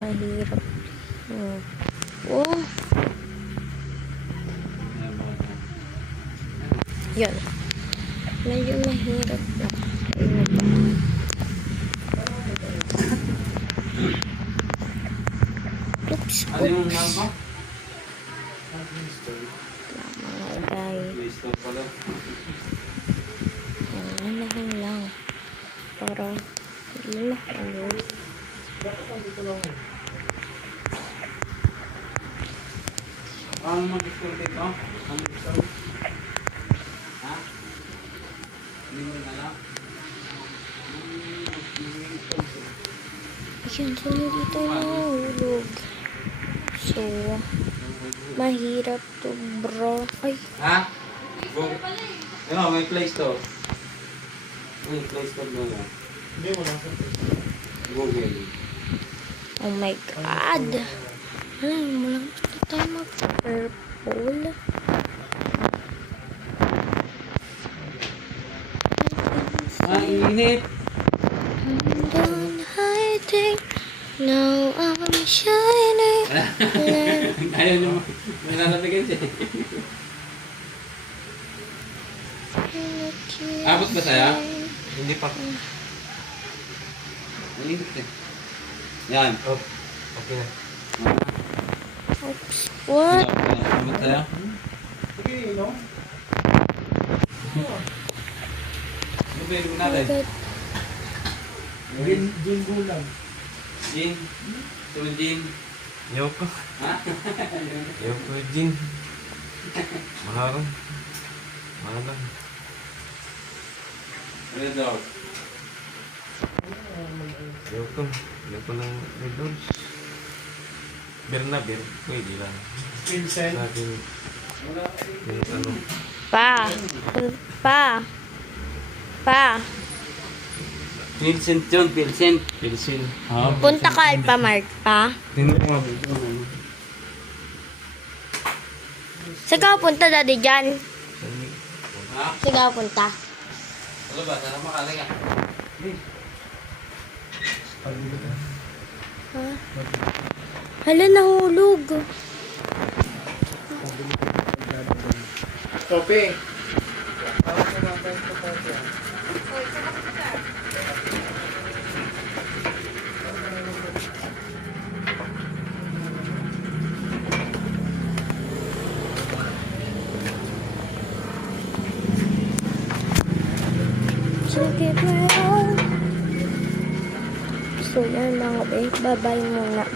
Mahirap. Oh. Yan. Medyo mahirap na. Oops. Ano yung nama? Mga guys. Listo pala. Yan lang. Para hindi mahalo. Paano mag-discount ito? Ano ito? Ha? Hindi mo na lang? Ayan, sino dito nahulog? So, mahirap to bro. Ay, Ha? Google. Ano, may Play Store. May Play Store na lang. Hindi mo lang. Google. oh my god. Ay, walang gusto tayo mag-purple. Ah, init! I'm done hiding. Now I'm shining. Ayaw nyo. May lalabigan siya. Abot ba sa'yo? Hindi pa. Init eh. Yan. Oh, okay na. Oops. What? Abot sa'yo? Sige, no? Ano ba yung Oh my natin? god. Gin gulang. Gin? Tulad gin? Yoko. Ha? Yoko gin. Mahal. Mahal lang. Ano daw? Yoko. Yoko ng Red Doors. Beer na beer. Pwede lang. Vincent. Sa atin. Yung ano. Pa. Pa. Pilsen yun, Pilsen. Pilsin. Punta ka Alphamart pa. Tingnan mo nga. Saan ka punta daddy dyan? Ha? Saan ka punta? Ano ba? Sana makalaga. Ha? Hala, nahulog. Kopi. Sige, bro. So, yan mga be. Bye-bye muna.